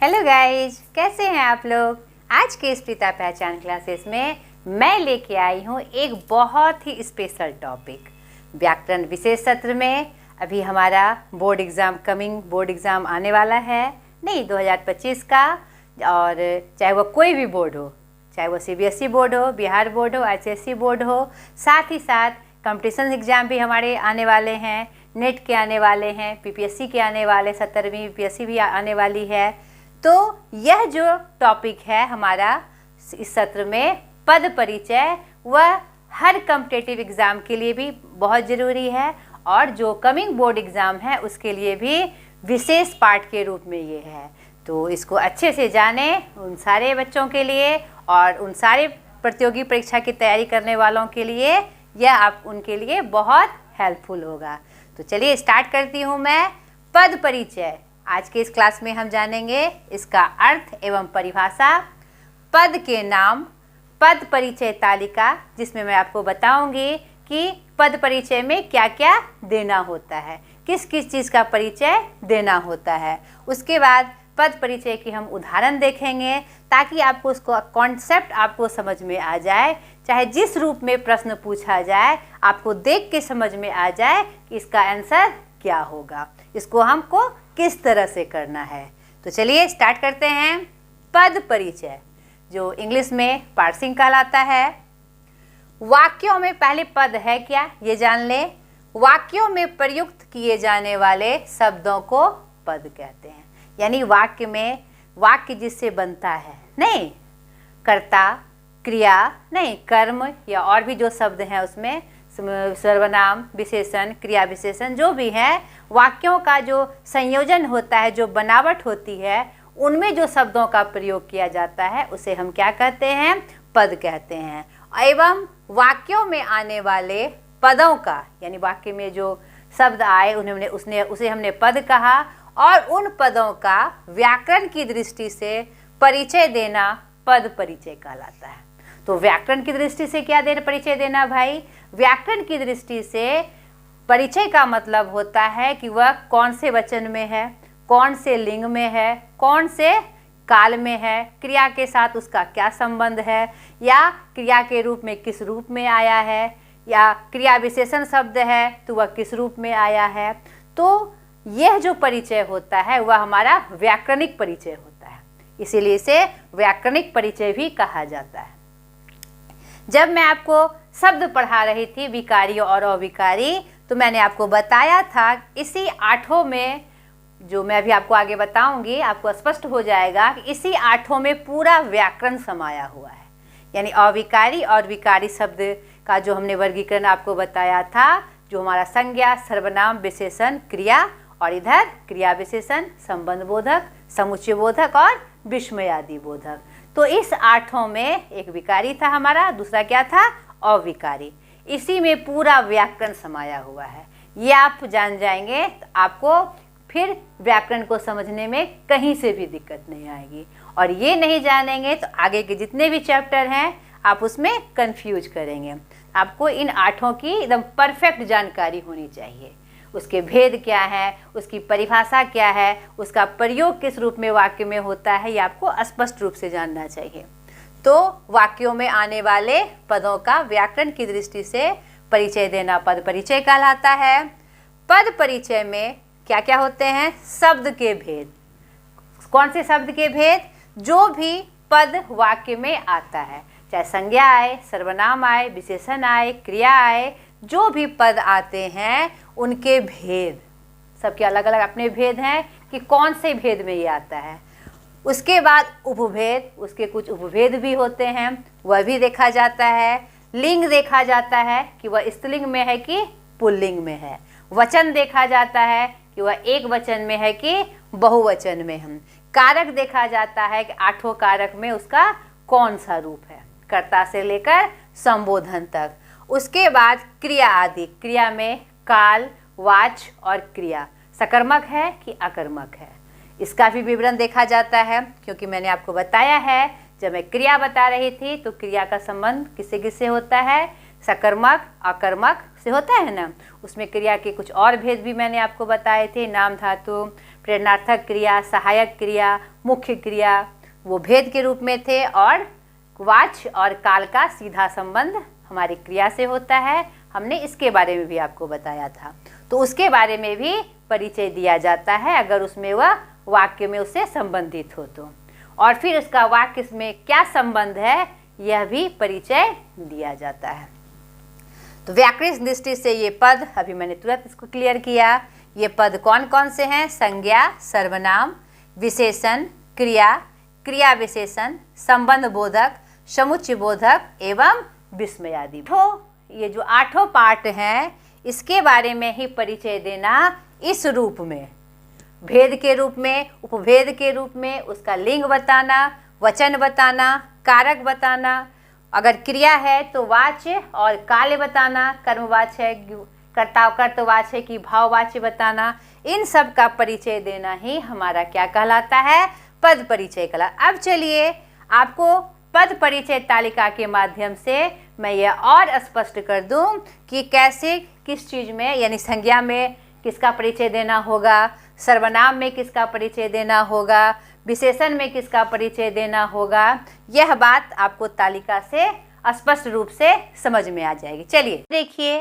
Hello guys, कैसे हैं आप लोग। आज के इस पिता पहचान क्लासेस में मैं लेके आई हूँ एक बहुत ही स्पेशल टॉपिक। व्याकरण विशेष सत्र में अभी हमारा बोर्ड एग्ज़ाम आने वाला है, नहीं 2025 का। और चाहे वो कोई भी बोर्ड हो, चाहे वो CBSE बोर्ड हो, बिहार बोर्ड हो, ICSE बोर्ड हो, साथ ही साथ कंपटीशन एग्ज़ाम भी हमारे आने वाले हैं, नेट के आने वाले हैं, PPSC के आने वाले, 17वीं PPSC भी आने वाली है। तो यह जो टॉपिक है हमारा इस सत्र में पद परिचय, वह हर कॉम्पिटिटिव एग्ज़ाम के लिए भी बहुत ज़रूरी है और जो कमिंग बोर्ड एग्ज़ाम है उसके लिए भी विशेष पाठ के रूप में ये है। तो इसको अच्छे से जानें उन सारे बच्चों के लिए और उन सारे प्रतियोगी परीक्षा की तैयारी करने वालों के लिए, यह आप उनके लिए बहुत हेल्पफुल होगा। तो चलिए स्टार्ट करती हूँ मैं। पद परिचय, आज के इस क्लास में हम जानेंगे इसका अर्थ एवं परिभाषा, पद के नाम, पद परिचय तालिका, जिसमें मैं आपको बताऊंगी कि पद परिचय में क्या क्या देना होता है, किस किस चीज़ का परिचय देना होता है। उसके बाद पद परिचय की हम उदाहरण देखेंगे ताकि आपको उसको कॉन्सेप्ट आपको समझ में आ जाए। चाहे जिस रूप में प्रश्न पूछा जाए, आपको देख के समझ में आ जाए कि इसका आंसर क्या होगा, इसको हमको किस तरह से करना है। तो चलिए स्टार्ट करते हैं। पद परिचय, जो इंग्लिश में पार्सिंग कहलाता है। वाक्यों में पहले पद है क्या, ये जान ले। वाक्यों में प्रयुक्त किए जाने वाले शब्दों को पद कहते हैं। यानी वाक्य में, वाक्य जिससे बनता है, नहीं कर्ता, क्रिया, नहीं कर्म या और भी जो शब्द हैं उसमें सर्वनाम, विशेषण, क्रिया विशेषण जो भी है, वाक्यों का जो संयोजन होता है, जो बनावट होती है, उनमें जो शब्दों का प्रयोग किया जाता है उसे हम क्या कहते हैं, पद कहते हैं। एवं वाक्यों में आने वाले पदों का, यानी वाक्य में जो शब्द आए उसे हमने पद कहा, और उन पदों का व्याकरण की दृष्टि से परिचय देना पद परिचय कहलाता है। तो व्याकरण की दृष्टि से क्या देना, परिचय देना भाई, व्याकरण की दृष्टि से परिचय का मतलब होता है कि वह कौन से वचन में है, कौन से लिंग में है, कौन से काल में है, क्रिया के साथ उसका क्या संबंध है, या क्रिया के रूप में किस रूप में आया है, या क्रिया विशेषण शब्द है तो वह किस रूप में आया है। तो यह जो परिचय होता है वह हमारा व्याकरणिक परिचय होता है, इसीलिए इसे व्याकरणिक परिचय भी कहा जाता है। जब मैं आपको शब्द पढ़ा रही थी विकारी और अविकारी, तो मैंने आपको बताया था इसी आठों में, जो मैं अभी आपको आगे बताऊंगी, आपको स्पष्ट हो जाएगा कि इसी आठों में पूरा व्याकरण समाया हुआ है। यानी अविकारी और विकारी शब्द का जो हमने वर्गीकरण आपको बताया था, जो हमारा संज्ञा, सर्वनाम, विशेषण, क्रिया, और इधर क्रिया विशेषण, संबंध बोधक, समुच्चय बोधक और विस्मयादि बोधक। तो इस आठों में एक विकारी था हमारा, दूसरा क्या था, अविकारी। इसी में पूरा व्याकरण समाया हुआ है। ये आप जान जाएंगे तो आपको फिर व्याकरण को समझने में कहीं से भी दिक्कत नहीं आएगी। और ये नहीं जानेंगे तो आगे के जितने भी चैप्टर हैं आप उसमें कंफ्यूज करेंगे। आपको इन आठों की एकदम परफेक्ट जानकारी होनी चाहिए। उसके भेद क्या है, उसकी परिभाषा क्या है, उसका प्रयोग किस रूप में वाक्य में होता है, ये आपको स्पष्ट रूप से जानना चाहिए। तो वाक्यों में आने वाले पदों का व्याकरण की दृष्टि से परिचय देना पद परिचय कहलाता है। पद परिचय में क्या क्या होते हैं, शब्द के भेद। कौन से शब्द के भेद, जो भी पद वाक्य में आता है, चाहे संज्ञा आए, सर्वनाम आए, विशेषण आए, क्रिया आए, जो भी पद आते हैं उनके भेद, सबके अलग अलग अपने भेद हैं कि कौन से भेद में ये आता है। उसके बाद उपभेद, उसके कुछ उपभेद भी होते हैं, वह भी देखा जाता है। लिंग देखा जाता है कि वह स्त्रीलिंग में है कि पुल्लिंग में है। वचन देखा जाता है कि वह एक वचन में है कि बहुवचन में है। कारक देखा जाता है कि आठों कारक में उसका कौन सा रूप है, कर्ता से लेकर संबोधन तक। उसके बाद क्रिया आदि, क्रिया में काल, वाच्य और क्रिया, सकर्मक है कि अकर्मक है, इसका भी विवरण देखा जाता है। क्योंकि मैंने आपको बताया है, जब मैं क्रिया बता रही थी तो क्रिया का संबंध किससे किससे होता है, सकर्मक अकर्मक से होता है ना। उसमें क्रिया के कुछ और भेद भी मैंने आपको बताए थे, नाम धातु, प्रेरणार्थक क्रिया, सहायक क्रिया, मुख्य क्रिया वो भेद के रूप में थे, और वाच और काल का सीधा संबंध हमारी क्रिया से होता है। हमने इसके बारे में भी आपको बताया था। तो उसके बारे में भी परिचय दिया जाता है अगर उसमें वह वाक्य में उससे संबंधित हो तो, और फिर उसका वाक्य में क्या संबंध है यह भी परिचय दिया जाता है। तो व्याकरणिक दृष्टि से ये पद, अभी मैंने तुरंत इसको क्लियर किया, ये पद कौन कौन से हैं? संज्ञा, सर्वनाम, विशेषण, क्रिया, क्रिया विशेषण, संबंध बोधक, समुच्चय बोधक एवं विस्मयादि। तो ये जो 8 पार्ट हैं इसके बारे में ही परिचय देना इस रूप में, भेद के रूप में, उपभेद के रूप में, उसका लिंग बताना, वचन बताना, कारक बताना, अगर क्रिया है तो वाच्य और काल बताना, कर्मवाच्य है, कर्ता कर्तवाच्य है कि भाववाच्य बताना, इन सब का परिचय देना ही हमारा क्या कहलाता है? पद परिचय कहलाता। अब चलिए आपको पद परिचय तालिका के माध्यम से मैं यह और स्पष्ट कर दूं कि कैसे किस चीज़ में, यानी संज्ञा में किसका परिचय देना होगा, सर्वनाम में किसका परिचय देना होगा, विशेषण में किसका परिचय देना होगा। यह बात आपको तालिका से स्पष्ट रूप से समझ में आ जाएगी। चलिए देखिए,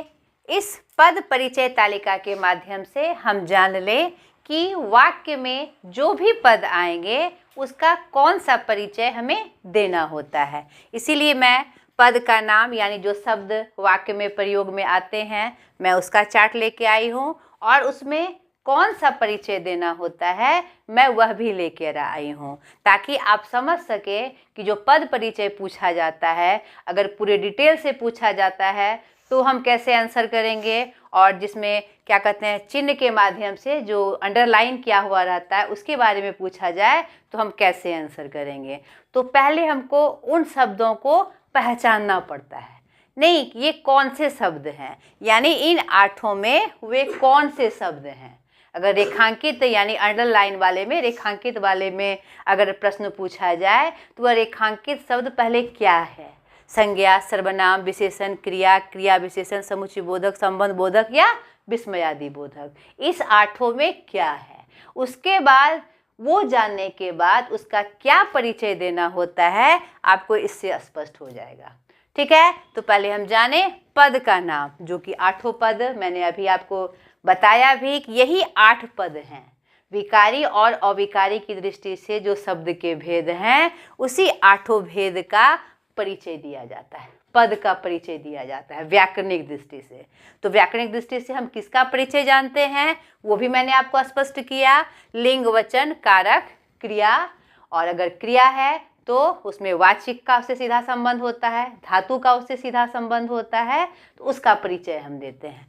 इस पद परिचय तालिका के माध्यम से हम जान लें कि वाक्य में जो भी पद आएंगे उसका कौन सा परिचय हमें देना होता है। इसीलिए मैं पद का नाम, यानी जो शब्द वाक्य में प्रयोग में आते हैं, मैं उसका चार्ट लेके आई हूँ, और उसमें कौन सा परिचय देना होता है मैं वह भी लेकर आई हूँ, ताकि आप समझ सके कि जो पद परिचय पूछा जाता है, अगर पूरे डिटेल से पूछा जाता है तो हम कैसे आंसर करेंगे, और जिसमें क्या कहते हैं चिन्ह के माध्यम से जो अंडरलाइन किया हुआ रहता है उसके बारे में पूछा जाए तो हम कैसे आंसर करेंगे। तो पहले हमको उन शब्दों को पहचानना पड़ता है, नहीं ये कौन से शब्द हैं, यानी इन 8 में वे कौन से शब्द हैं। अगर रेखांकित यानी अंडरलाइन वाले में, रेखांकित वाले में अगर प्रश्न पूछा जाए तो वह रेखांकित शब्द पहले क्या है? संज्ञा, सर्वनाम, विशेषण, क्रिया, क्रिया विशेषण, समुच्चय बोधक, संबंध बोधक या विस्मयादि बोधक, इस 8 में क्या है। उसके बाद वो जानने के बाद उसका क्या परिचय देना होता है आपको इससे स्पष्ट हो जाएगा। ठीक है, तो पहले हम जाने पद का नाम, जो कि 8 पद मैंने अभी आपको बताया भी कि यही 8 पद हैं। विकारी और अविकारी की दृष्टि से जो शब्द के भेद हैं उसी 8 भेद का परिचय दिया जाता है, पद का परिचय दिया जाता है व्याकरणिक दृष्टि से। तो व्याकरणिक दृष्टि से हम किसका परिचय जानते हैं वो भी मैंने आपको स्पष्ट किया, लिंग, वचन, कारक, क्रिया, और अगर क्रिया है तो उसमें वाचिक का उससे सीधा संबंध होता है, धातु का उससे सीधा संबंध होता है, तो उसका परिचय हम देते हैं।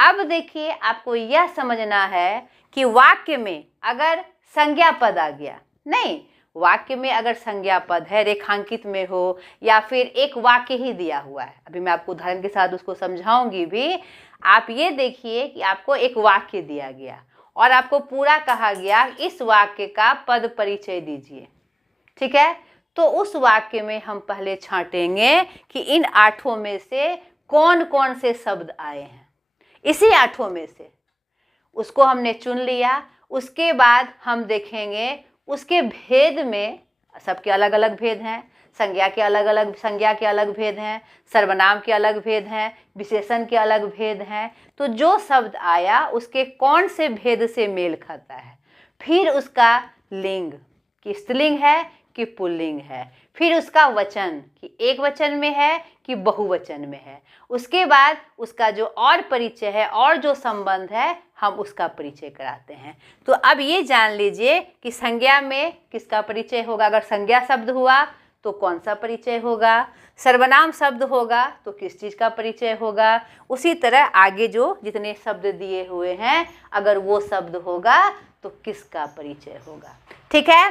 अब देखिए, आपको यह समझना है कि वाक्य में अगर संज्ञा पद आ गया, नहीं वाक्य में अगर संज्ञा पद है, रेखांकित में हो या फिर एक वाक्य ही दिया हुआ है, अभी मैं आपको उदाहरण के साथ उसको समझाऊंगी भी। आप ये देखिए कि आपको एक वाक्य दिया गया और आपको पूरा कहा गया इस वाक्य का पद परिचय दीजिए। ठीक है, तो उस वाक्य में हम पहले छांटेंगे कि इन 8 में से कौन कौन से शब्द आए हैं। इसी 8 में से उसको हमने चुन लिया, उसके बाद हम देखेंगे उसके भेद में, सबके अलग अलग भेद हैं, संज्ञा के अलग अलग संज्ञा के अलग भेद हैं, सर्वनाम के अलग भेद हैं, विशेषण के अलग भेद हैं। तो जो शब्द आया उसके कौन से भेद से मेल खाता है, फिर उसका लिंग कि स्त्रीलिंग है कि पुल्लिंग है, फिर उसका वचन कि एक वचन में है कि बहुवचन में है, उसके बाद उसका जो और परिचय है और जो संबंध है हम उसका परिचय कराते हैं। तो अब ये जान लीजिए कि संज्ञा में किसका परिचय होगा, अगर संज्ञा शब्द हुआ तो कौन सा परिचय होगा, सर्वनाम शब्द होगा तो किस चीज़ का परिचय होगा, उसी तरह आगे जो जितने शब्द दिए हुए हैं अगर वो शब्द होगा तो किसका परिचय होगा। ठीक है,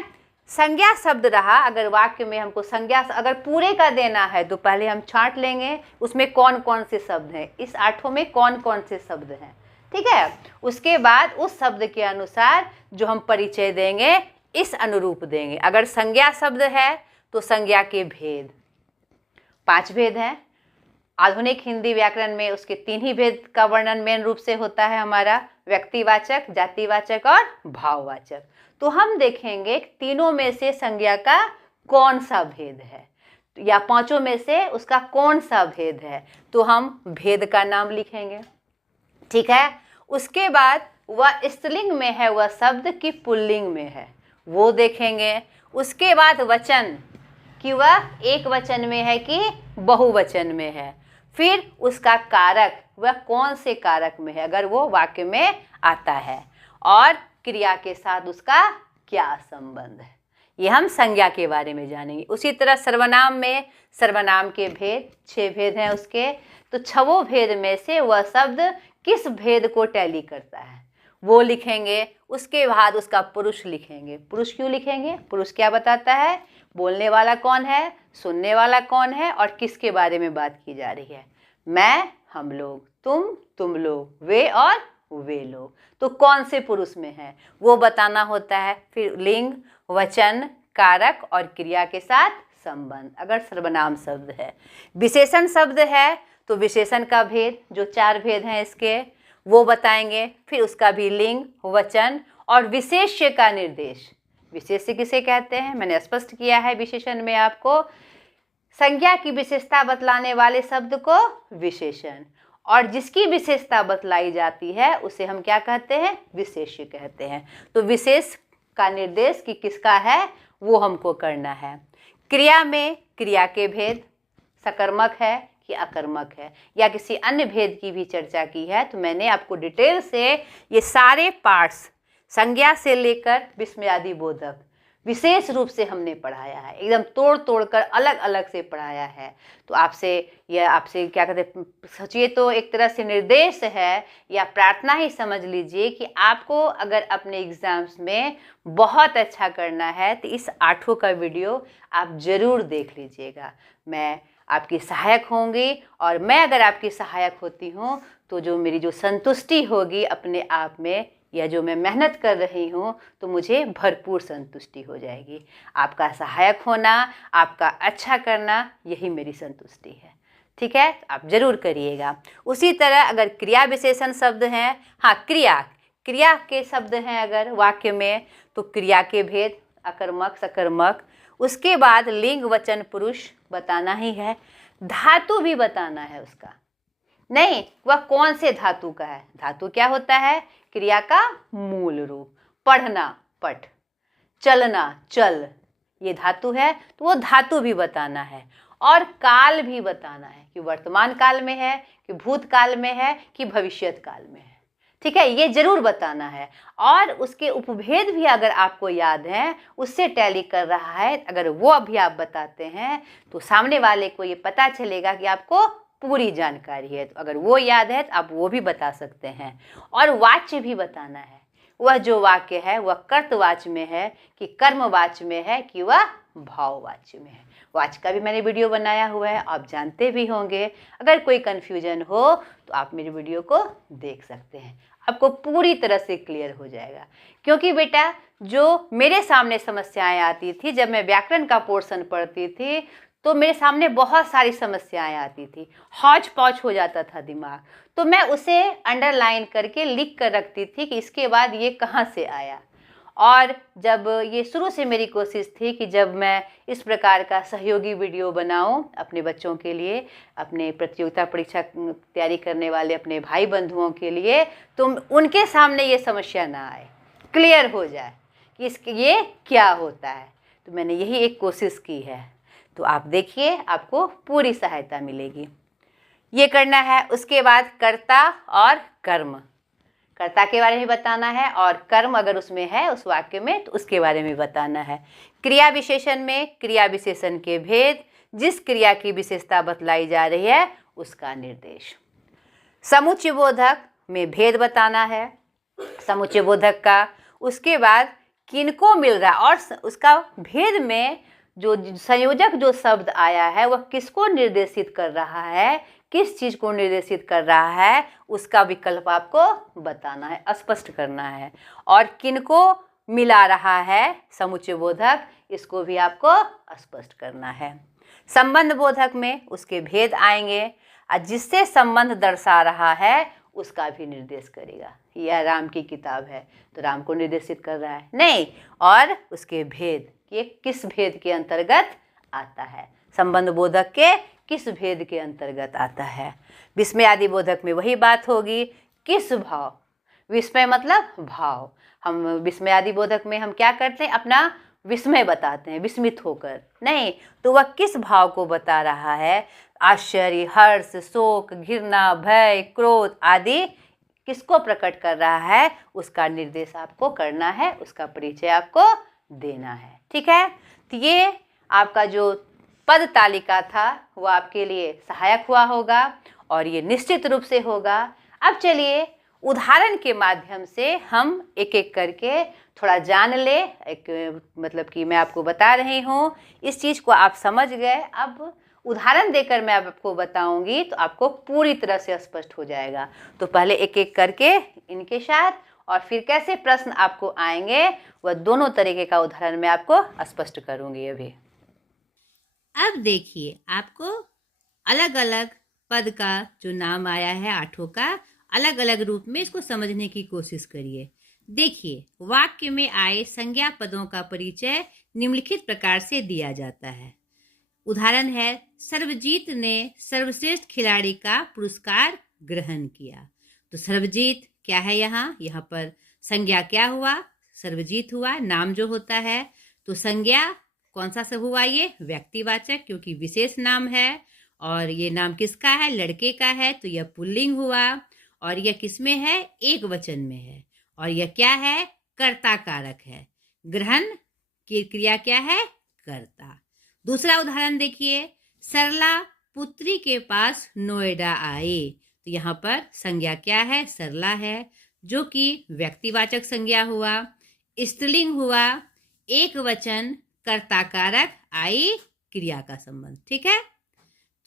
संज्ञा शब्द रहा, अगर वाक्य में हमको संज्ञा अगर पूरे का देना है तो पहले हम छांट लेंगे उसमें कौन कौन से शब्द हैं, इस 8 में कौन कौन से शब्द हैं। ठीक है, उसके बाद उस शब्द के अनुसार जो हम परिचय देंगे इस अनुरूप देंगे। अगर संज्ञा शब्द है तो संज्ञा के भेद 5 भेद हैं। आधुनिक हिंदी व्याकरण में उसके 3 ही भेद का वर्णन मेन रूप से होता है हमारा, व्यक्तिवाचक, जातिवाचक और भाववाचक। तो हम देखेंगे तीनों में से संज्ञा का कौन सा भेद है, या पांचों में से उसका कौन सा भेद है, तो हम भेद का नाम लिखेंगे। ठीक है। उसके बाद वह स्त्रीलिंग में है वह शब्द कि पुल्लिंग में है, वो देखेंगे। उसके बाद वचन कि वह एक वचन में है कि बहुवचन में है। फिर उसका कारक, वह कौन से कारक में है अगर वो वाक्य में आता है, और क्रिया के साथ उसका क्या संबंध है, ये हम संज्ञा के बारे में जानेंगे। उसी तरह सर्वनाम में सर्वनाम के भेद 6 भेद हैं उसके, तो 6 भेद में से वह शब्द किस भेद को टैली करता है वो लिखेंगे। उसके बाद उसका पुरुष लिखेंगे। पुरुष क्यों लिखेंगे? पुरुष क्या बताता है, बोलने वाला कौन है, सुनने वाला कौन है, और किसके बारे में बात की जा रही है। मैं, हम लोग, तुम लोग, वे और वे लोग। तो कौन से पुरुष में है वो बताना होता है। फिर लिंग, वचन, कारक और क्रिया के साथ संबंध अगर सर्वनाम शब्द है। विशेषण शब्द है तो विशेषण का भेद, जो 4 भेद हैं इसके, वो बताएंगे। फिर उसका भी लिंग, वचन और विशेष्य का निर्देश। विशेष्य किसे कहते हैं मैंने स्पष्ट किया है विशेषण में आपको। संज्ञा की विशेषता बतलाने वाले शब्द को विशेषण, और जिसकी विशेषता बतलाई जाती है उसे हम क्या कहते हैं, विशेष्य कहते हैं। तो विशेष का निर्देश कि किसका है वो हमको करना है। क्रिया में क्रिया के भेद, सकर्मक है कि अकर्मक है, या किसी अन्य भेद की भी चर्चा की है। तो मैंने आपको डिटेल से ये सारे पार्ट्स संज्ञा से लेकर विस्मयादि बोधक विशेष रूप से हमने पढ़ाया है, एकदम तोड़ तोड़ कर अलग अलग से पढ़ाया है। तो आपसे क्या कहते हैं, सोचिए तो एक तरह से निर्देश है या प्रार्थना ही समझ लीजिए कि आपको अगर अपने एग्ज़ाम्स में बहुत अच्छा करना है तो इस 8 का वीडियो आप ज़रूर देख लीजिएगा। मैं आपकी सहायक होंगी, और मैं अगर आपकी सहायक होती हूँ तो जो मेरी जो संतुष्टि होगी अपने आप में, या जो मैं मेहनत कर रही हूँ, तो मुझे भरपूर संतुष्टि हो जाएगी। आपका सहायक होना, आपका अच्छा करना, यही मेरी संतुष्टि है। ठीक है, आप ज़रूर करिएगा। उसी तरह अगर क्रिया विशेषण शब्द हैं, हाँ क्रिया के शब्द हैं अगर वाक्य में, तो क्रिया के भेद अकर्मक, सकर्मक। उसके बाद लिंग, वचन, पुरुष बताना ही है। धातु भी बताना है उसका, नहीं वह कौन से धातु का है। धातु क्या होता है, क्रिया का मूल रूप। पढ़ना, पठ, चलना, चल, ये धातु है, तो वो धातु भी बताना है। और काल भी बताना है कि वर्तमान काल में है कि भूतकाल में है कि भविष्यत काल में है। ठीक है, ये जरूर बताना है। और उसके उपभेद भी अगर आपको याद है, उससे टैली कर रहा है, अगर वो अभी आप बताते हैं तो सामने वाले को ये पता चलेगा कि आपको पूरी जानकारी है। तो अगर वो याद है तो आप वो भी बता सकते हैं। और वाच्य भी बताना है, वह जो वाक्य है वह कर्तवाच्य में है कि कर्मवाच्य में है कि वह भाववाच्य में है। वाच्य का भी मैंने वीडियो बनाया हुआ है, आप जानते भी होंगे। अगर कोई कन्फ्यूजन हो तो आप मेरी वीडियो को देख सकते हैं, आपको पूरी तरह से क्लियर हो जाएगा। क्योंकि बेटा जो मेरे सामने समस्याएं आती थी जब मैं व्याकरण का पोर्शन पढ़ती थी, तो मेरे सामने बहुत सारी समस्याएं आती थी, हौच पौच हो जाता था दिमाग। तो मैं उसे अंडरलाइन करके लिख कर रखती थी कि इसके बाद ये कहाँ से आया। और जब ये शुरू से मेरी कोशिश थी कि जब मैं इस प्रकार का सहयोगी वीडियो बनाऊं अपने बच्चों के लिए, अपने प्रतियोगिता परीक्षा तैयारी करने वाले अपने भाई बंधुओं के लिए, तो उनके सामने ये समस्या ना आए, क्लियर हो जाए कि ये क्या होता है। तो मैंने यही एक कोशिश की है। तो आप देखिए, आपको पूरी सहायता मिलेगी। ये करना है। उसके बाद कर्ता और कर्म, कर्ता के बारे में बताना है, और कर्म अगर उसमें है उस वाक्य में तो उसके बारे में बताना है। क्रिया विशेषण में क्रिया विशेषण के भेद, जिस क्रिया की विशेषता बतलाई जा रही है उसका निर्देश। समुच्चय बोधक में भेद बताना है, समुच्चय बोधक का। उसके बाद किनको मिल रहा है, और उसका भेद में जो संयोजक जो शब्द आया है वह किसको निर्देशित कर रहा है, किस चीज़ को निर्देशित कर रहा है, उसका विकल्प आपको बताना है, स्पष्ट करना है। और किनको मिला रहा है समुच्चय बोधक, इसको भी आपको स्पष्ट करना है। संबंध बोधक में उसके भेद आएंगे, और जिससे संबंध दर्शा रहा है उसका भी निर्देश करेगा। यह राम की किताब है, तो राम को निर्देशित कर रहा है नहीं, और उसके भेद, ये किस भेद के अंतर्गत आता है, संबंध बोधक के किस भेद के अंतर्गत आता है। विस्मय आदि बोधक में वही बात होगी, किस भाव, विस्मय मतलब भाव, हम विस्मय आदि बोधक में हम क्या करते हैं, अपना विस्मय बताते हैं, विस्मित होकर नहीं, तो वह किस भाव को बता रहा है, आश्चर्य, हर्ष, शोक, घृणा, भय, क्रोध आदि किसको प्रकट कर रहा है, उसका निर्देश आपको करना है, उसका परिचय आपको देना है। ठीक है, तो ये आपका जो पद तालिका था वो आपके लिए सहायक हुआ होगा, और ये निश्चित रूप से होगा। अब चलिए उदाहरण के माध्यम से हम एक एक करके थोड़ा जान ले, एक मतलब कि मैं आपको बता रही हूँ, इस चीज़ को आप समझ गए। अब उदाहरण देकर मैं आपको बताऊंगी तो आपको पूरी तरह से स्पष्ट हो जाएगा। तो पहले एक एक करके इनके साथ, और फिर कैसे प्रश्न आपको आएंगे वह दोनों तरीके का उदाहरण मैं आपको स्पष्ट करूंगी अभी। अब देखिए, आपको अलग अलग पद का जो नाम आया है, आठों का अलग अलग रूप में इसको समझने की कोशिश करिए। देखिए, वाक्य में आए संज्ञा पदों का परिचय निम्नलिखित प्रकार से दिया जाता है। उदाहरण है, सर्वजीत ने सर्वश्रेष्ठ खिलाड़ी का पुरस्कार ग्रहण किया। तो सर्वजीत क्या है, यहाँ पर संज्ञा क्या हुआ, सर्वजीत हुआ, नाम जो होता है। तो संज्ञा कौन सा सब हुआ, ये व्यक्तिवाचक, क्योंकि विशेष नाम है, और ये नाम किसका है, लड़के का है, तो यह पुल्लिंग हुआ। और यह किस में है, एक वचन में है, और यह क्या है, कर्ता कारक है। ग्रहण की क्रिया क्या है, कर्ता। दूसरा उदाहरण देखिए, सरला पुत्री के पास नोएडा आए। तो यहाँ पर संज्ञा क्या है, सरला है, जो कि व्यक्तिवाचक संज्ञा हुआ, स्त्रीलिंग हुआ, एक वचन, कर्ता कारक, आई क्रिया का संबंध। ठीक है,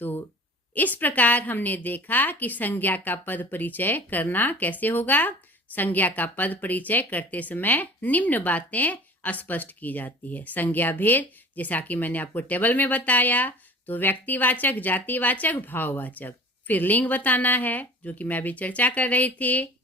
तो इस प्रकार हमने देखा कि संज्ञा का पद परिचय करना कैसे होगा। संज्ञा का पद परिचय करते समय निम्न बातें स्पष्ट की जाती है। संज्ञा भेद, जैसा कि मैंने आपको टेबल में बताया, तो व्यक्तिवाचक, जातिवाचक, भाववाचक, फिर लिंग बताना है, जो कि मैं अभी चर्चा कर रही थी।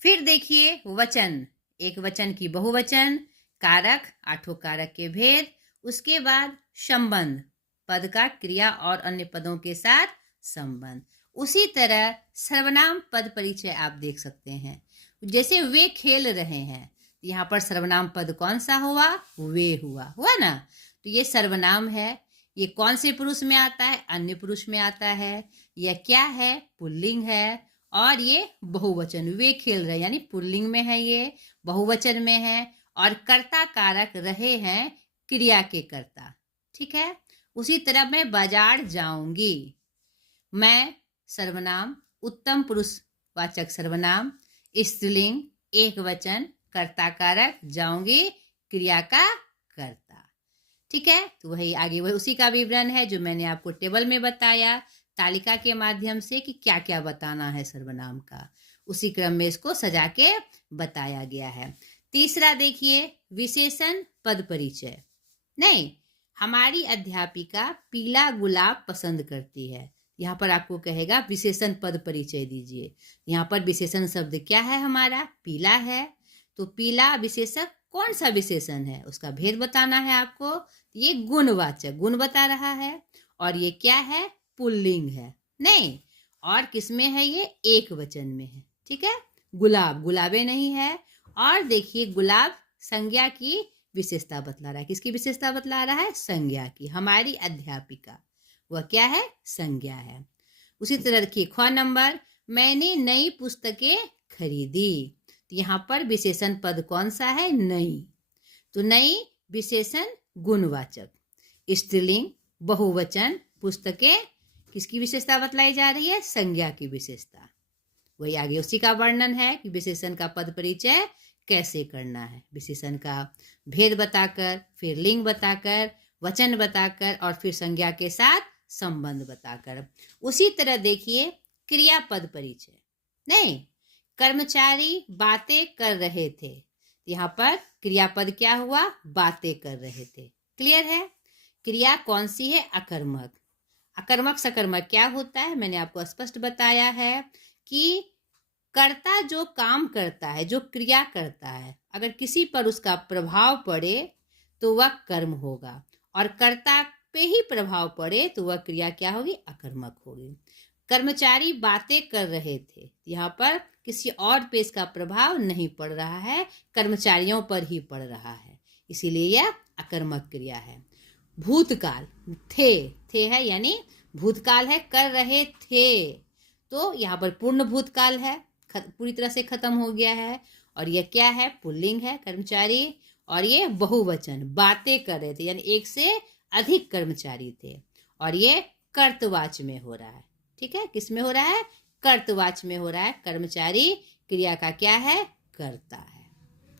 फिर देखिए वचन, एक वचन की बहुवचन, कारक, आठों कारक के भेद, उसके बाद संबंध, पद का क्रिया और अन्य पदों के साथ संबंध। उसी तरह सर्वनाम पद परिचय आप देख सकते हैं, जैसे वे खेल रहे हैं, यहाँ पर सर्वनाम पद कौन सा हुआ, वे हुआ ना। तो ये सर्वनाम है, ये कौन से पुरुष में आता है, अन्य पुरुष में आता है। यह क्या है, पुल्लिंग है, और ये बहुवचन, वे खेल रहे यानी पुल्लिंग में है, ये बहुवचन में है, और कर्ता कारक रहे हैं, क्रिया के कर्ता। ठीक है, उसी तरह मैं बाजार जाऊंगी, मैं सर्वनाम, उत्तम पुरुष वाचक सर्वनाम, स्त्रीलिंग, एक वचन, कर्ता कारक, जाऊंगी क्रिया का कर्ता। ठीक है, तो वही आगे वही उसी का विवरण है जो मैंने आपको टेबल में बताया, तालिका के माध्यम से कि क्या क्या बताना है सर्वनाम का, उसी क्रम में इसको सजा के बताया गया है। तीसरा देखिए, विशेषण पद परिचय। नहीं, हमारी अध्यापिका पीला गुलाब पसंद करती है, यहाँ पर आपको कहेगा विशेषण पद परिचय दीजिए। यहाँ पर विशेषण शब्द क्या है, हमारा पीला है, तो पीला विशेषक कौन सा विशेषण है, उसका भेद बताना है आपको। ये गुणवाचक, गुण बता रहा है, और ये क्या है, पुल्लिंग है। नहीं, और किसमें है, ये एक वचन में है। ठीक है, गुलाब, गुलाबे नहीं है। और देखिए, गुलाब संज्ञा की विशेषता बतला रहा है, किसकी विशेषता बतला रहा है, संज्ञा की। हमारी अध्यापिका वह क्या है, संज्ञा है। उसी तरह देखिए ख नंबर, मैंने नई पुस्तकें खरीदी, तो यहाँ पर विशेषण पद कौन सा है, नई, तो नई विशेषण गुणवाचक, स्त्रीलिंग, बहुवचन, पुस्तकें किसकी विशेषता बतलाई जा रही है, संज्ञा की विशेषता। वही आगे उसी का वर्णन है कि विशेषण का पद परिचय कैसे करना है, विशेषण का भेद बताकर, फिर लिंग बताकर, वचन बताकर, और फिर संज्ञा के साथ संबंध बताकर। उसी तरह देखिए क्रियापद परिचय। नहीं, कर्मचारी बातें कर रहे थे, यहाँ पर क्रियापद क्या हुआ, बातें कर रहे थे। क्लियर है, क्रिया कौन सी है, अकर्मक। अकर्मक सकर्मक क्या होता है, मैंने आपको स्पष्ट बताया है कि कर्ता जो काम करता है, जो क्रिया करता है, अगर किसी पर उसका प्रभाव पड़े तो वह कर्म होगा, और कर्ता पे ही प्रभाव पड़े तो वह क्रिया क्या होगी? अकर्मक होगी। कर्मचारी बातें कर रहे थे, यहाँ पर किसी और पे इसका प्रभाव नहीं पड़ रहा है, कर्मचारियों पर ही पड़ रहा है, इसीलिए यह अकर्मक क्रिया है। भूतकाल, थे है यानी भूतकाल है, कर रहे थे, तो यहाँ पर पूर्ण भूतकाल है, पूरी तरह से खत्म हो गया है। और यह क्या है? पुल्लिंग है, कर्मचारी। और ये बहुवचन, बातें कर रहे थे, यानी एक से अधिक कर्मचारी थे, और ये कर्तवाच में हो रहा है। ठीक है, किस में हो रहा है? कर्तवाच में हो रहा है। कर्मचारी क्रिया का क्या है? कर्ता है।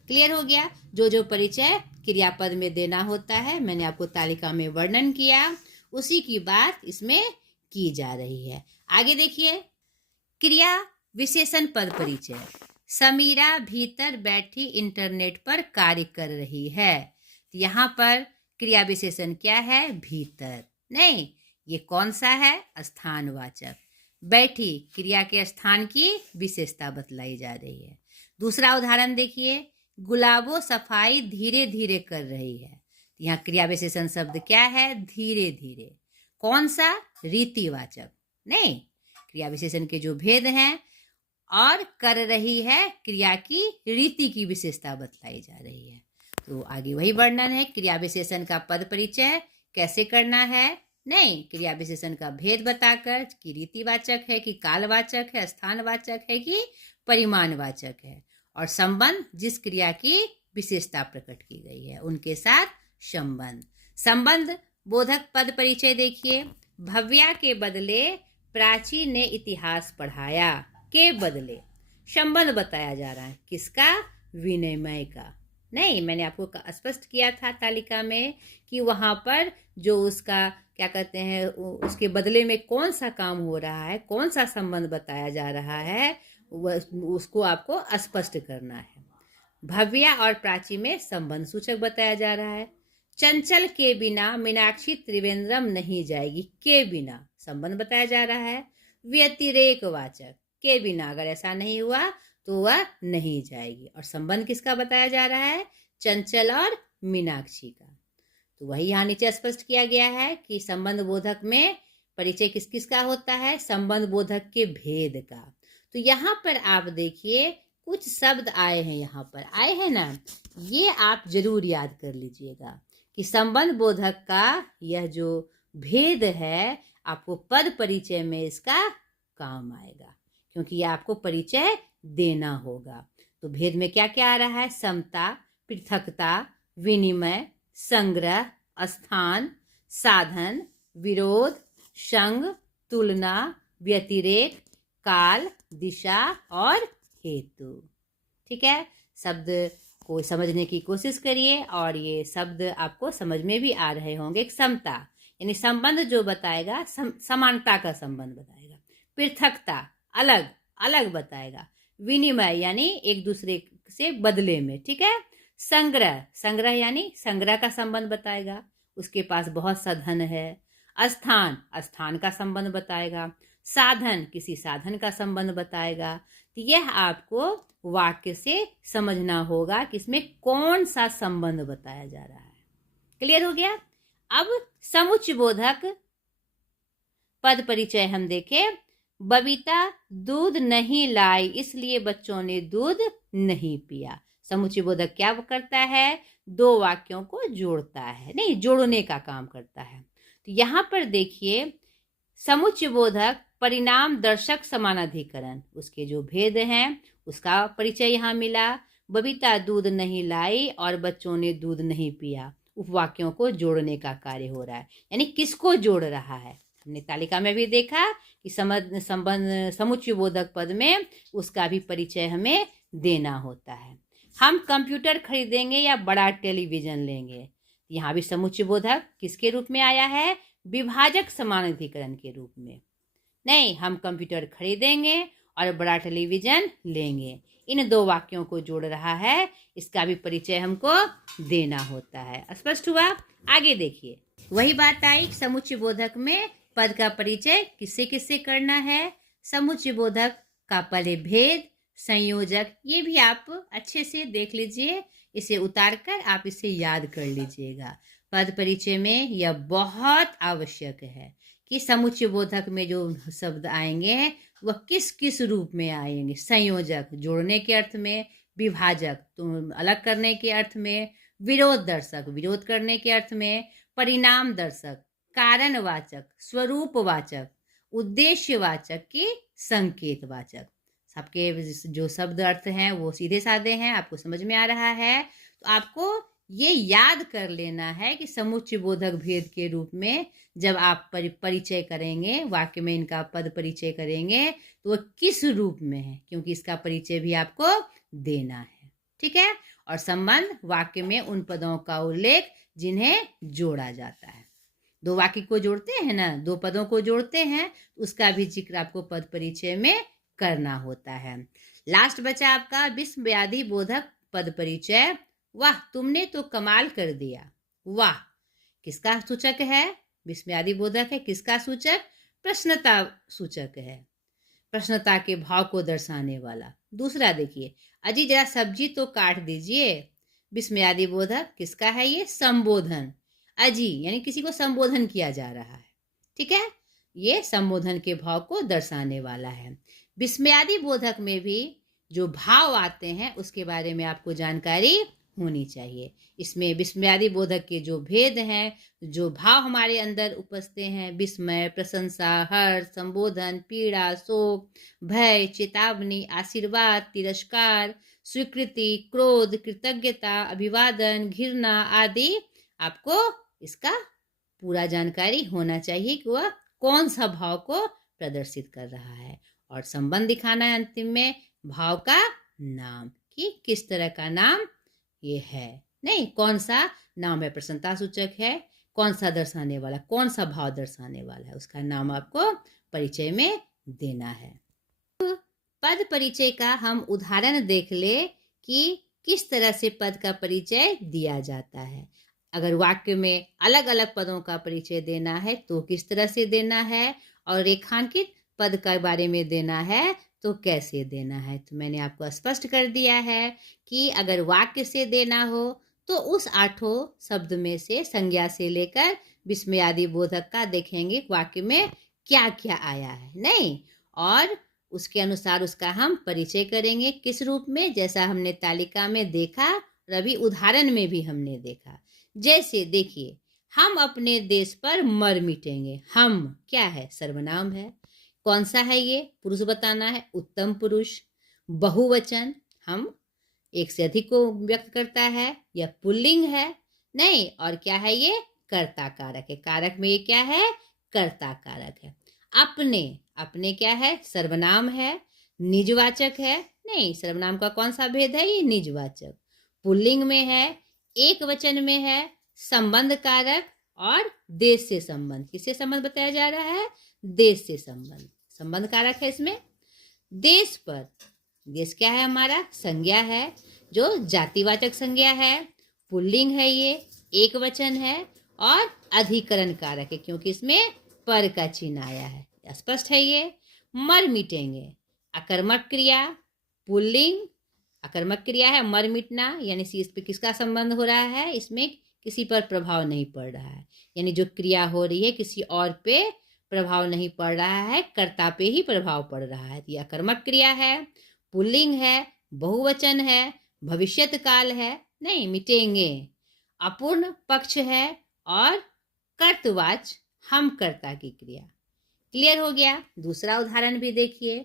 क्लियर हो गया? जो जो परिचय क्रियापद में देना होता है, मैंने आपको तालिका में वर्णन किया, उसी की बात इसमें की जा रही है। आगे देखिए, क्रिया विशेषण पद परिचय। समीरा भीतर बैठी इंटरनेट पर कार्य कर रही है। यहाँ पर क्रिया विशेषण क्या है? भीतर। नहीं, ये कौन सा है? स्थानवाचक। बैठी क्रिया के स्थान की विशेषता बतलाई जा रही है। दूसरा उदाहरण देखिए, गुलाबो सफाई धीरे धीरे कर रही है। यहाँ क्रिया विशेषण शब्द क्या है? धीरे धीरे। कौन सा? रीतिवाचक। नहीं, क्रिया विशेषण के जो भेद हैं, और कर रही है क्रिया की रीति की विशेषता बतलाई जा रही है। तो आगे वही वर्णन है, क्रिया विशेषण का पद परिचय कैसे करना है। नहीं, क्रिया विशेषण का भेद बताकर कि रीतिवाचक है कि कालवाचक है, स्थानवाचक है कि परिमाणवाचक है, और संबंध जिस क्रिया की विशेषता प्रकट की गई है उनके साथ संबंध। संबंध बोधक पद परिचय देखिए, भव्या के बदले प्राची ने इतिहास पढ़ाया। के बदले संबंध बताया जा रहा है, किसका? विनिमय का। नहीं, मैंने आपको स्पष्ट किया था तालिका में कि वहां पर जो उसका क्या कहते हैं, उसके बदले में कौन सा काम हो रहा है, कौन सा संबंध बताया जा रहा है, उसको आपको स्पष्ट करना है। भव्या और प्राची में संबंध सूचक बताया जा रहा है। चंचल के बिना मीनाक्षी त्रिवेंद्रम नहीं जाएगी। के बिना संबंध बताया जा रहा है। व्यतिरेक वाचक, के बिना अगर ऐसा नहीं हुआ तो वह नहीं जाएगी, और संबंध किसका बताया जा रहा है? चंचल और मीनाक्षी का। तो वही यहाँ नीचे स्पष्ट किया गया है कि संबंध बोधक में परिचय किस किस का होता है? संबंध बोधक के भेद का। तो यहाँ पर आप देखिए कुछ शब्द आए हैं, यहाँ पर आए हैं ना, ये आप जरूर याद कर लीजिएगा कि संबंध बोधक का यह जो भेद है आपको पद परिचय में इसका काम आएगा, क्योंकि ये आपको परिचय देना होगा। तो भेद में क्या क्या आ रहा है? समता, पृथकता, विनिमय, संग्रह, स्थान, साधन, विरोध, संग, तुलना, व्यतिरेक, काल, दिशा और हेतु। ठीक है, शब्द को समझने की कोशिश करिए, और ये शब्द आपको समझ में भी आ रहे होंगे। समता यानी संबंध जो बताएगा, समानता का संबंध बताएगा। पृथकता, अलग अलग बताएगा। विनिमय यानी एक दूसरे से बदले में। ठीक है, संग्रह, संग्रह यानी संग्रह का संबंध बताएगा, उसके पास बहुत सा धन है। स्थान, स्थान का संबंध बताएगा। साधन, किसी साधन का संबंध बताएगा। तो यह आपको वाक्य से समझना होगा कि इसमें कौन सा संबंध बताया जा रहा है। क्लियर हो गया? अब समुच्चय बोधक पद परिचय हम देखें। बबीता दूध नहीं लाई इसलिए बच्चों ने दूध नहीं पिया। समुच्चय बोधक क्या करता है? दो वाक्यों को जोड़ता है, नहीं जोड़ने का काम करता है। तो यहाँ पर देखिए, समुच्चय बोधक परिणाम दर्शक समानाधिकरण, उसके जो भेद हैं उसका परिचय यहाँ मिला। बबीता दूध नहीं लाई और बच्चों ने दूध नहीं पिया, उपवाक्यों को जोड़ने का कार्य हो रहा है, यानी किसको जोड़ रहा है। हमने तालिका में भी देखा कि संबंध समुच्चय बोधक पद में उसका भी परिचय हमें देना होता है। हम कंप्यूटर खरीदेंगे या बड़ा टेलीविजन लेंगे, यहाँ भी समुच्चय बोधक किसके रूप में आया है? विभाजक समानाधिकरण के रूप में। नहीं, हम कंप्यूटर खरीदेंगे और बड़ा टेलीविजन लेंगे, इन दो वाक्यों को जोड़ रहा है, इसका भी परिचय हमको देना होता है। स्पष्ट हुआ? आगे देखिए, वही बात आई समुच्चय बोधक में पद का परिचय किससे किससे करना है। समुच्चय बोधक का पहले भेद, संयोजक, ये भी आप अच्छे से देख लीजिए, इसे उतार कर आप इसे याद कर लीजिएगा। पद परिचय में यह बहुत आवश्यक है कि समुच्चय बोधक में जो शब्द आएंगे वह किस किस रूप में आएंगे। संयोजक जोड़ने के अर्थ में, विभाजक तो अलग करने के अर्थ में, विरोध दर्शक विरोध करने के अर्थ में, परिणाम दर्शक, कारणवाचक, स्वरूपवाचक, उद्देश्यवाचक की संकेतवाचक। सबके जो शब्द अर्थ हैं वो सीधे साधे हैं, आपको समझ में आ रहा है। तो आपको ये याद कर लेना है कि समुच्चय बोधक भेद के रूप में जब आप परिचय करेंगे, वाक्य में इनका पद परिचय करेंगे तो वो किस रूप में है, क्योंकि इसका परिचय भी आपको देना है। ठीक है। और संबंध, वाक्य में उन पदों का उल्लेख जिन्हें जोड़ा जाता है। दो वाक्य को जोड़ते हैं ना, दो पदों को जोड़ते हैं, उसका भी जिक्र आपको पद परिचय में करना होता है। लास्ट बचा आपका विस्मयादि बोधक पद परिचय। वाह, तुमने तो कमाल कर दिया। वाह किसका सूचक है? विस्मयादि बोधक है। किसका सूचक? प्रश्नता सूचक है, प्रश्नता के भाव को दर्शाने वाला। दूसरा देखिए, अजी जरा सब्जी तो काट दीजिए। विस्मयादि बोधक किसका है? ये संबोधन। अजी यानी किसी को संबोधन किया जा रहा है। ठीक है, ये संबोधन के भाव को दर्शाने वाला है। विस्मयादि बोधक में भी जो भाव आते हैं उसके बारे में आपको जानकारी होनी चाहिए। इसमें विस्मयादि बोधक के जो भेद हैं, जो भाव हमारे अंदर उपजते हैं, विस्मय, प्रशंसा, हर्ष, संबोधन, पीड़ा, शोक, भय, चेतावनी, आशीर्वाद, तिरस्कार, स्वीकृति, क्रोध, कृतज्ञता, अभिवादन, घृणा आदि, आपको इसका पूरा जानकारी होना चाहिए कि वह कौन सा भाव को प्रदर्शित कर रहा है। और संबंध दिखाना है अंतिम में भाव का नाम, कि किस तरह का नाम ये है, नहीं कौन सा नाम है, प्रसन्नता सूचक है, कौन सा दर्शाने वाला, कौन सा भाव दर्शाने वाला है, उसका नाम आपको परिचय में देना है। पद परिचय का हम उदाहरण देख ले कि किस तरह से पद का परिचय दिया जाता है। अगर वाक्य में अलग अलग पदों का परिचय देना है तो किस तरह से देना है, और रेखांकित पद के बारे में देना है तो कैसे देना है। तो मैंने आपको स्पष्ट कर दिया है कि अगर वाक्य से देना हो तो उस 8 शब्द में से संज्ञा से लेकर विस्मयादि बोधक का देखेंगे वाक्य में क्या क्या आया है, नहीं, और उसके अनुसार उसका हम परिचय करेंगे। किस रूप में? जैसा हमने तालिका में देखा और अभी उदाहरण में भी हमने देखा। जैसे देखिए, हम अपने देश पर मर मिटेंगे। हम क्या है? सर्वनाम है। कौन सा है ये? पुरुष बताना है, उत्तम पुरुष। बहुवचन, हम एक से अधिक को व्यक्त करता है, यह पुल्लिंग है, नहीं, और क्या है ये? कर्ता कारक है। कारक में ये क्या है? कर्ता कारक है। अपने, अपने क्या है? सर्वनाम है। निजवाचक है, नहीं, सर्वनाम का कौन सा भेद है? ये निजवाचक। पुल्लिंग में है, एक वचन में है, संबंध कारक और देश से संबंध। किससे संबंध बताया जा रहा है? देश से संबंध, संबंध कारक है इसमें। देश पर, देश क्या है? हमारा संज्ञा है, जो जातिवाचक संज्ञा है। पुल्लिंग है, ये एक वचन है, और अधिकरण कारक है क्योंकि इसमें पर का चिन्ह आया है। स्पष्ट है ये। मर मिटेंगे, अकर्मक क्रिया, पुल्लिंग, अकर्मक क्रिया है, मर मिटना, यानी इस पे किसका संबंध हो रहा है? इसमें किसी पर प्रभाव नहीं पड़ रहा है, यानी जो क्रिया हो रही है किसी और पे प्रभाव नहीं पड़ रहा है, कर्ता पे ही प्रभाव पड़ रहा है। ये अकर्मक क्रिया है, पुल्लिंग है, बहुवचन है, भविष्यत काल है, नहीं, मिटेंगे, अपूर्ण पक्ष है, और कर्तवाच, हम कर्ता की क्रिया। क्लियर हो गया? दूसरा उदाहरण भी देखिए।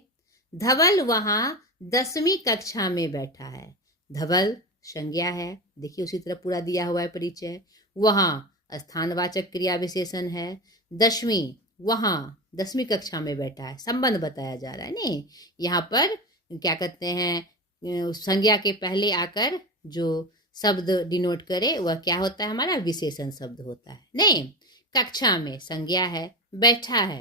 धवल वहां 10वीं कक्षा में बैठा है। धवल संज्ञा है, देखिए उसी तरह पूरा दिया हुआ है परिचय। वहां स्थानवाचक क्रिया विशेषण है। 10वीं, वहां 10वीं कक्षा में बैठा है, संबंध बताया जा रहा है, नहीं, यहाँ पर क्या कहते हैं, संज्ञा के पहले आकर जो शब्द डिनोट करे वह क्या होता है? हमारा विशेषण शब्द होता है, नहीं। कक्षा में संज्ञा है, बैठा है,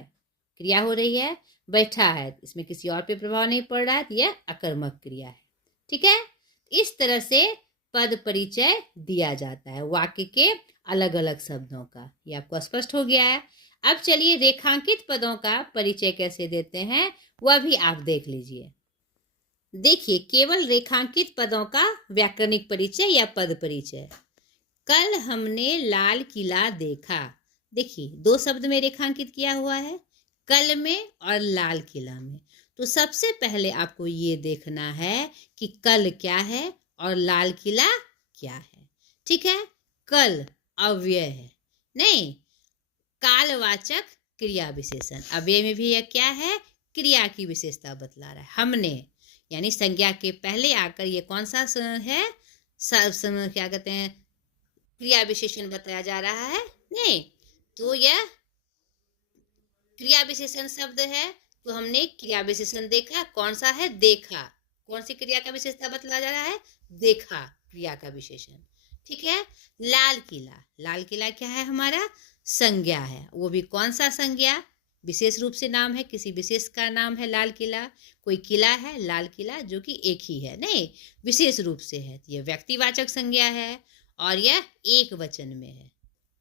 क्रिया हो रही है, बैठा है, इसमें किसी और पे प्रभाव नहीं पड़ रहा है, यह अकर्मक क्रिया है। ठीक है, इस तरह से पद परिचय दिया जाता है वाक्य के अलग अलग शब्दों का। ये आपको स्पष्ट हो गया है। अब चलिए रेखांकित पदों का परिचय कैसे देते हैं वह भी आप देख लीजिए। देखिए, केवल रेखांकित पदों का व्याकरणिक परिचय या पद परिचय। कल हमने लाल किला देखा। देखिए, दो शब्द में रेखांकित किया हुआ है, कल में और लाल किला में। तो सबसे पहले आपको ये देखना है कि कल क्या है और लाल किला क्या है। ठीक है, कल अव्यय है, नहीं, कालवाचक क्रिया विशेषण। अव्यय में भी यह क्या है, क्रिया की विशेषता बतला रहा है। हमने यानी संज्ञा के पहले आकर ये कौन सा है, क्या कहते हैं, क्रिया विशेषण बताया जा रहा है। नहीं, तो यह क्रिया विशेषण शब्द है। तो हमने क्रिया विशेषण देखा, कौन सा है, देखा। कौन सी क्रिया का विशेषता बतला जा रहा है, देखा क्रिया का विशेषण। ठीक है, लाल किला, लाल किला क्या है, हमारा संज्ञा है। वो भी कौन सा संज्ञा, विशेष रूप से नाम है, किसी विशेष का नाम है लाल किला। कोई किला है लाल किला जो कि एक ही है, नहीं, विशेष रूप से है। यह व्यक्तिवाचक संज्ञा है और यह एक वचन में है,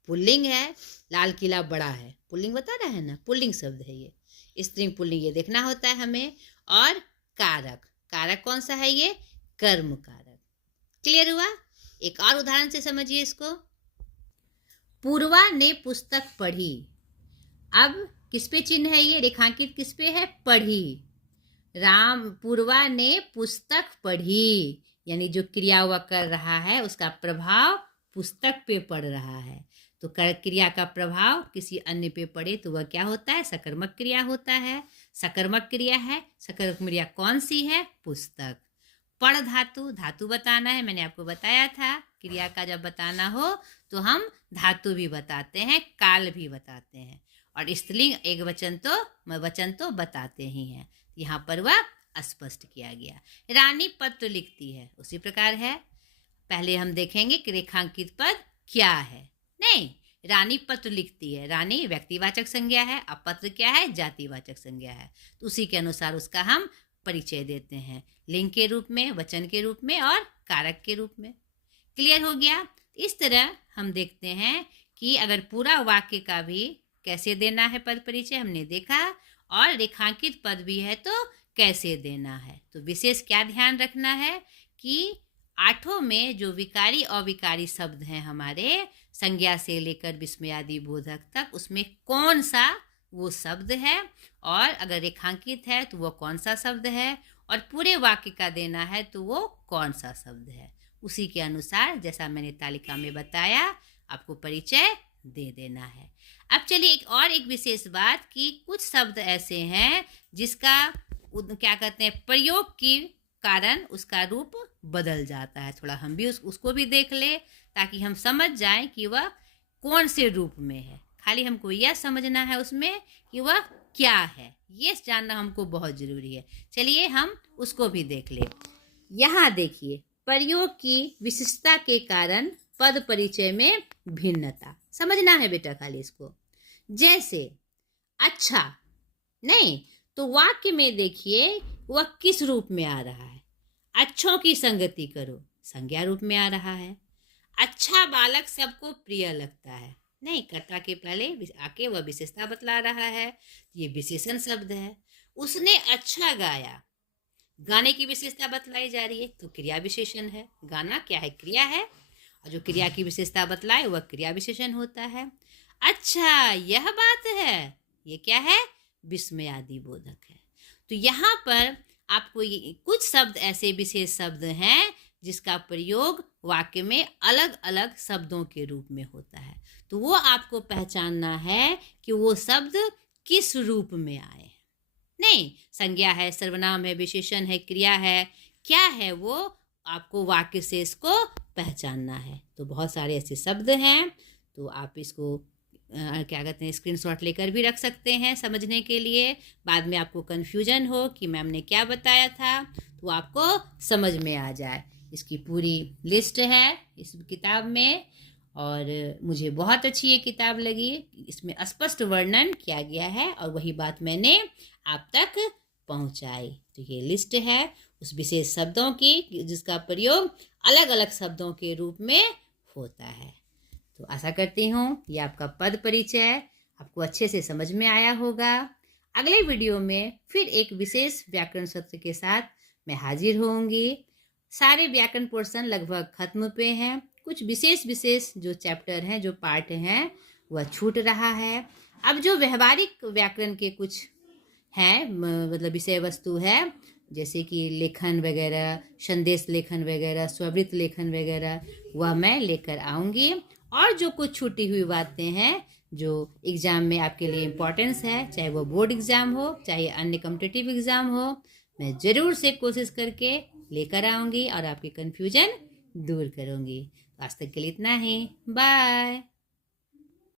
पुल्लिंग है। लाल किला बड़ा है, पुल्लिंग बता रहा है ना, पुल्लिंग शब्द है ये, स्त्रीलिंग पुल्लिंग ये देखना होता है हमें। और कारक, कारक कौन सा है, ये कर्म कारक। क्लियर हुआ। एक और उदाहरण से समझिए इसको। पूर्वा ने पुस्तक पढ़ी। अब किस पे चिन्ह है, ये रेखांकित किस पे है, पढ़ी। पूर्वा ने पुस्तक पढ़ी, यानी जो क्रिया हुआ कर रहा है उसका प्रभाव पुस्तक पे पड़ रहा है। तो क्रिया का प्रभाव किसी अन्य पे पड़े तो वह क्या होता है, सकर्मक क्रिया होता है। सकर्मक क्रिया है, सकर्मक क्रिया कौन सी है, पुस्तक। पढ़ धातु, धातु बताना है, मैंने आपको बताया था क्रिया का जब बताना हो तो हम धातु भी बताते हैं, काल भी बताते हैं, और स्त्रीलिंग एक वचन तो बताते ही हैं। यहाँ पर वह स्पष्ट किया गया। रानी पत्र लिखती है, उसी प्रकार है। पहले हम देखेंगे कि रेखांकित पद क्या है। नहीं, रानी पत्र लिखती है, रानी व्यक्तिवाचक संज्ञा है, अब पत्र क्या है, जातिवाचक संज्ञा है। तो उसी के अनुसार उसका हम परिचय देते हैं, लिंग के रूप में, वचन के रूप में और कारक के रूप में। क्लियर हो गया। इस तरह हम देखते हैं कि अगर पूरा वाक्य का भी कैसे देना है पद परिचय हमने देखा, और रेखांकित पद भी है तो कैसे देना है। तो विशेष क्या ध्यान रखना है कि आठों में जो विकारी अविकारी शब्द हैं हमारे, संज्ञा से लेकर विस्मयादि बोधक तक, उसमें कौन सा वो शब्द है, और अगर रेखांकित है तो वो कौन सा शब्द है, और पूरे वाक्य का देना है तो वो कौन सा शब्द है। उसी के अनुसार जैसा मैंने तालिका में बताया आपको परिचय दे देना है। अब चलिए एक विशेष बात कि कुछ शब्द ऐसे हैं जिसका क्या कहते हैं, प्रयोग के कारण उसका रूप बदल जाता है। थोड़ा हम भी उसको भी देख ले ताकि हम समझ जाएं कि वह कौन से रूप में है। खाली हमको यह समझना है उसमें कि वह क्या है, ये जानना हमको बहुत जरूरी है। चलिए हम उसको भी देख ले। यहाँ देखिए, प्रयोग की विशिष्टता के कारण पद परिचय में भिन्नता समझना है बेटा, खाली इसको। जैसे अच्छा, नहीं, तो वाक्य में देखिए वह किस रूप में आ रहा है, अच्छों की संगति करो, संज्ञा रूप में आ रहा है। अच्छा बालक सबको प्रिय लगता है, नहीं, कर्ता के पहले आके वह विशेषता बतला रहा है, ये विशेषण शब्द है। उसने अच्छा गाया, गाने की विशेषता बतलाई जा रही है तो क्रिया विशेषण है। गाना क्या है, क्रिया है, और जो क्रिया की विशेषता बतलाए वह क्रिया विशेषण होता है। अच्छा यह बात है, ये क्या है, विस्मयादि बोधक है। तो यहाँ पर आपको ये कुछ शब्द ऐसे विशेष शब्द हैं जिसका प्रयोग वाक्य में अलग अलग शब्दों के रूप में होता है। तो वो आपको पहचानना है कि वो शब्द किस रूप में आए हैं। नहीं, संज्ञा है, सर्वनाम है, विशेषण है, क्रिया है, क्या है, वो आपको वाक्य से इसको पहचानना है। तो बहुत सारे ऐसे शब्द हैं, तो आप इसको क्या कहते हैं, स्क्रीनशॉट लेकर भी रख सकते हैं समझने के लिए। बाद में आपको कन्फ्यूजन हो कि मैम ने क्या बताया था तो आपको समझ में आ जाए। इसकी पूरी लिस्ट है इस किताब में, और मुझे बहुत अच्छी ये किताब लगी। इसमें स्पष्ट वर्णन किया गया है और वही बात मैंने आप तक पहुंचाई। तो ये लिस्ट है उस विशेष शब्दों की जिसका प्रयोग अलग अलग शब्दों के रूप में होता है। तो आशा करती हूँ ये आपका पद परिचय आपको अच्छे से समझ में आया होगा। अगले वीडियो में फिर एक विशेष व्याकरण सत्र के साथ मैं हाजिर होंगी। सारे व्याकरण पोर्शन लगभग खत्म पे हैं। कुछ विशेष विशेष जो चैप्टर हैं, जो पार्ट हैं, वह छूट रहा है। अब जो व्यवहारिक व्याकरण के कुछ हैं, मतलब विषय वस्तु है, जैसे कि लेखन वगैरह, संदेश लेखन वगैरह, स्ववृत्त लेखन वगैरह, वह मैं लेकर आऊँगी। और जो कुछ छूटी हुई बातें हैं जो एग्ज़ाम में आपके लिए इम्पोर्टेंस है, चाहे वो बोर्ड एग्ज़ाम हो, चाहे अन्य कॉम्पिटिटिव एग्ज़ाम हो, मैं ज़रूर से कोशिश करके लेकर आऊँगी और आपकी कन्फ्यूजन दूर करूँगी। आज तक के लिए इतना ही। बाय।